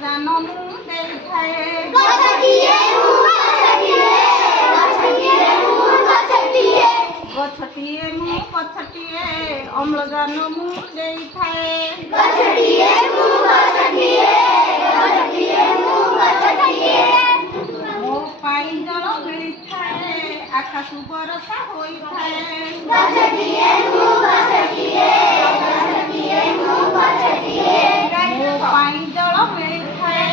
ଅମ୍ଳଜାନ ମୁଁ ଦେଇଥାଏ। ଗଛଟିଏ ମୁଁ ଗଛଟିଏ, ଗଛଟିଏ ମୁଁ ଗଛଟିଏ, ଗଛଟିଏ ମୁଁ ଗଛଟିଏ ଅମ୍ଳଜାନ ମୁଁ ଦେଇଥାଏ। ଗଛଟିଏ ମୁଁ ଗଛଟିଏ, ଗଛଟିଏ ମୁଁ ଗଛଟିଏ, ମୋ ପାଇଁ ଜଳ ମିଳିଥାଏ ଆକାଶ ବରଷା ହୋଇଥାଏ। ଗଛଟିଏ ମୁଁ ଗଛଟିଏ, ଗଛଟିଏ ମୁଁ ଗଛଟିଏ, ମୋ ପାଇଁ ଜଳ ମିଳିଥାଏ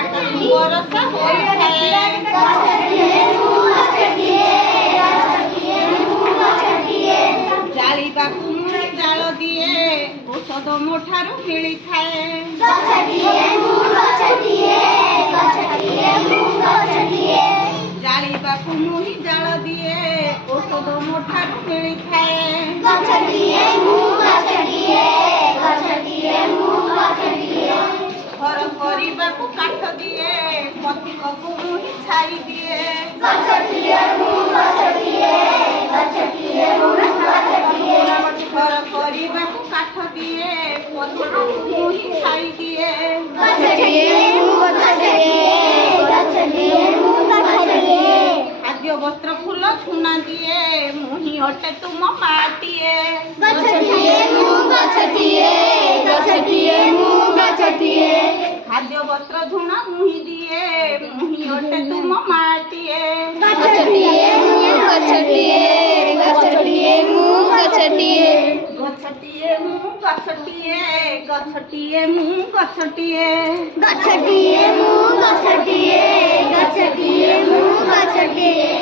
ଆକାଶ ବରଷା ହୋଇଥାଏ। ଗଛଟିଏ ମୁଁ ଗଛଟିଏ, ଗଛଟିଏ ମୁଁ ଗଛଟିଏ, ଜାଳିବାକୁ ମୁଁ ଜାଳ ଦିଏ ଔଷଧ ମୋ ଠାରୁ ମିଳିଥାଏ। ଗଛଟିଏ ମୁଁ ଗଛଟିଏ, ଗଛଟିଏ ମୁଁ ଗଛଟିଏ, ଜାଳିବାକୁ ମୁଁ ହିଁ ଜାଳ ଦିଏ ଔଷଧ ମୋ ଠାରୁ ମିଳିଥାଏ। ଗଛଟିଏ ମୁଁ ଗଛଟିଏ, ଗଛଟିଏ ମୁଁ ଗଛଟିଏ, ଘର କରିବାକୁ କାଠ ଦିଏ ପଥିକକୁ ମୁଁ ହିଁ ଛାଇ ଦିଏ। ଗଛଟିଏ ମୁଁ ଗଛଟିଏ, ଗଛଟିଏ ମୁଁ ଗଛଟିଏ, ଘର କରିବାକୁ କାଠ ଦିଏ ପଥିକକୁ ମୁଁ ହିଁ ଛାଇ ଦିଏ। ଗଛଟିଏ ମୁଁ ଗଛଟିଏ, ଗଛଟିଏ ମୁଁ ଗଛଟିଏ, ଖାଦ୍ୟ ବସ୍ତ୍ର ଫୁଲ ସୁନା ଦିଏ ମୁଁ ହିଁ ଅଟେ ତୁମ ମାଟିଏ। ଗଛଟିଏ ମୁଁ ଗଛଟିଏ, ଗଛଟିଏ ମୁଁ ଗଛଟିଏ, ଖାଦ୍ୟ ବସ୍ତ୍ର ଝୁଣ ମୁଁ ହିଁ ଦିଏ ମୁଁ ହିଁ ଅଟେ ତୁମ ମାଟିଏ। ଗଛଟିଏ ମୁଁ ଗଛଟିଏ, ଗଛଟିଏ ମୁଁ ଗଛଟିଏ, ଗଛଟିଏ ମୁଁ ଗଛଟିଏ, ଗଛଟିଏ ମୁଁ ଗଛଟିଏ, ଗଛଟିଏ ମୁଁ ଗଛଟିଏ, ଗଛଟିଏ ମୁଁ ଗଛଟିଏ,